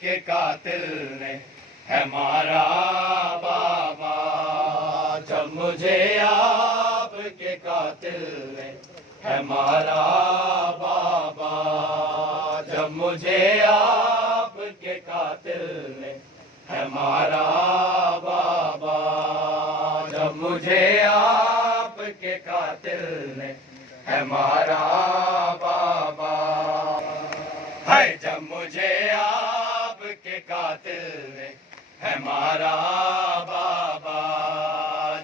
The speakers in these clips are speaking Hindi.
के कातिल ने, है मारा बाबा, जब मुझे आपके कातिल ने, है मारा बाबा, जब मुझे आपके कातिल ने, है मारा बाबा, जब मुझे आपके कातिल ने, है मारा बाबा। है, जब मुझे आपके कातिल ने है मारा बाबा।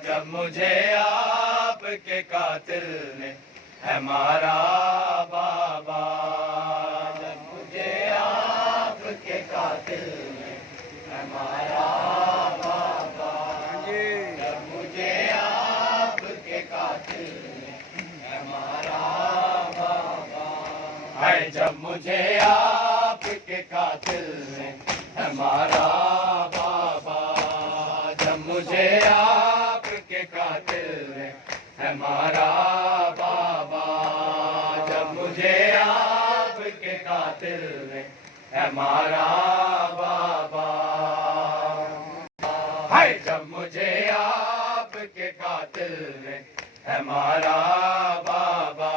जब मुझे आपके कातिल ने है मारा बाबा। जब मुझे आपके कातिल ने है मारा बाबा। जब मुझे आपके कातिल ने है मारा बाबा। है जब मुझे आपके कातिल ने है मारा बाबा, जब मुझे आपके कातिल ने है मारा बाबा, जब मुझे आपके कातिल ने है मारा बाबा। है जब मुझे आपके कातिल ने है मारा बाबा,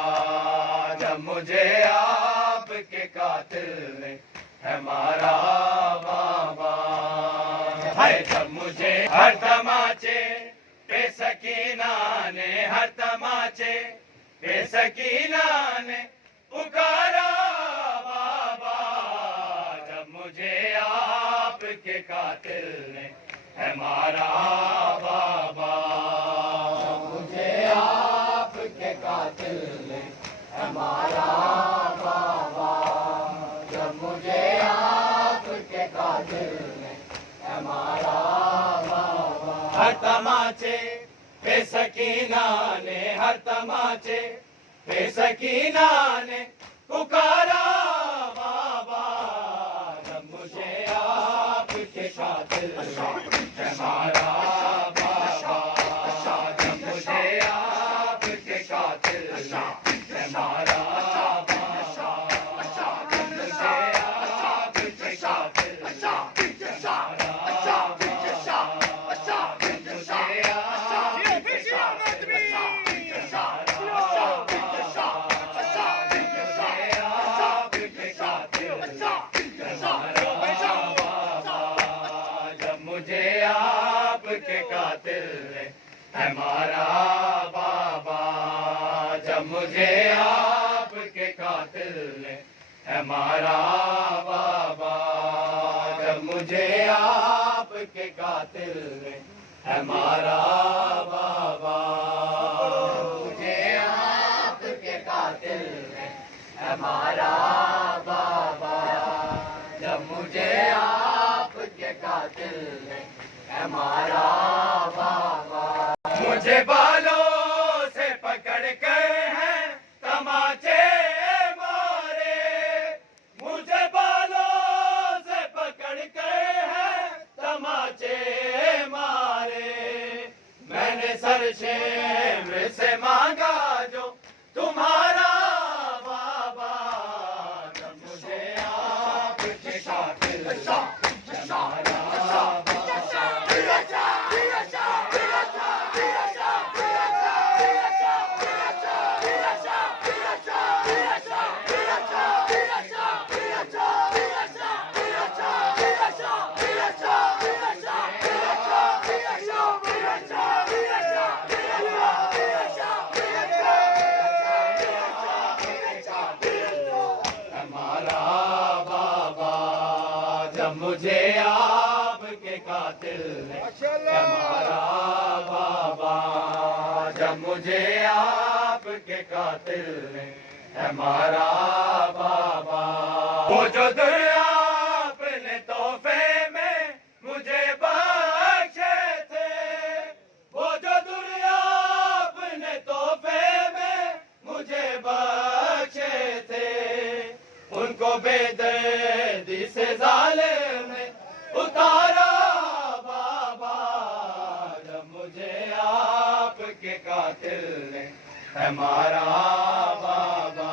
जब मुझे आपके कातिल ने है मारा बाबा है जब मुझे हर तमाचे पे सकीना ने हर तमाचे पे सकीना ने पुकारा बाबा। जब मुझे आपके कातिल ने है मारा बाबा मुझे आपके कातिल ने है हर तमाचे पे सकीना ने हर तमाचे पे सकीना ने पुकारा बाबा, मुझे आपके कातिल ने मारा बाबा जब मुझे आपके कातिल ने ने है। मारा बाबा, जब मुझे आपके कातिल है। मारा बाबा, जब मुझे आपके कातिल है। मारा बाबा मुझे आपके कातिल है मारा बाबा, जब मुझे आपके कातिल है। मारा बाबा मुझे बालों मुझे आपके कातिल हमारा बाबा। जब मुझे आपके कातिल हमारा बाबा। वो जो दुनिया के कातिल ने, है मारा बाबा।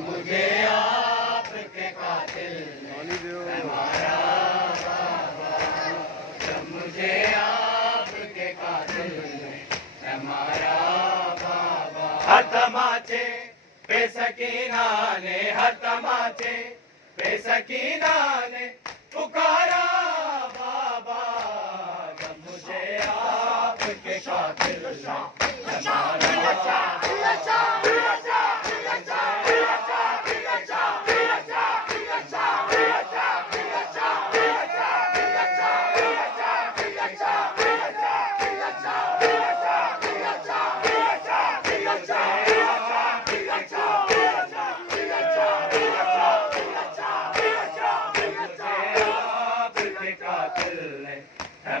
मुझे आपके कातिल ने, है मारा बाबा। जब मुझे आपके कातिल ने, है मारा बाबा। हर तमाचे पे सकीना ने हर तमाचे पे सकीना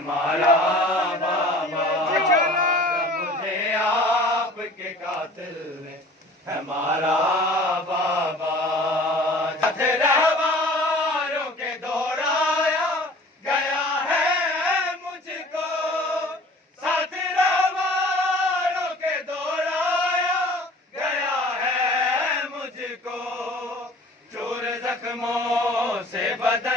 हमारा बाबा मुझे आपके कातिल ने हमारा बाबा। के दौड़ाया गया है मुझको। साथ रवारों के दौड़ाया गया है मुझको। चोर जख्मों से बदन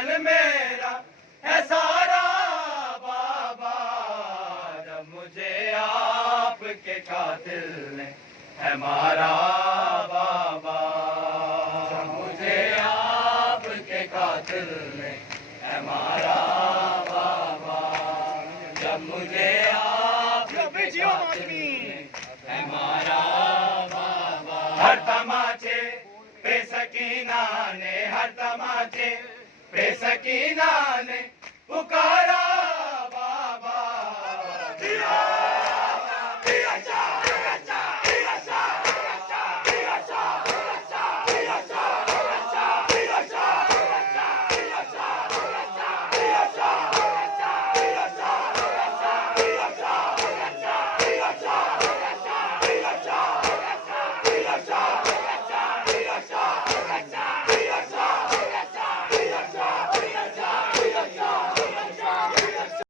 है मारा बाबा। मुझे आपके कातिल ने है मारा बाबा। जब मुझे आपके कातिल ने है मारा बाबा। हर तमाचे बेसकीना ने हर तमाचे बेसकीना ने पुकारा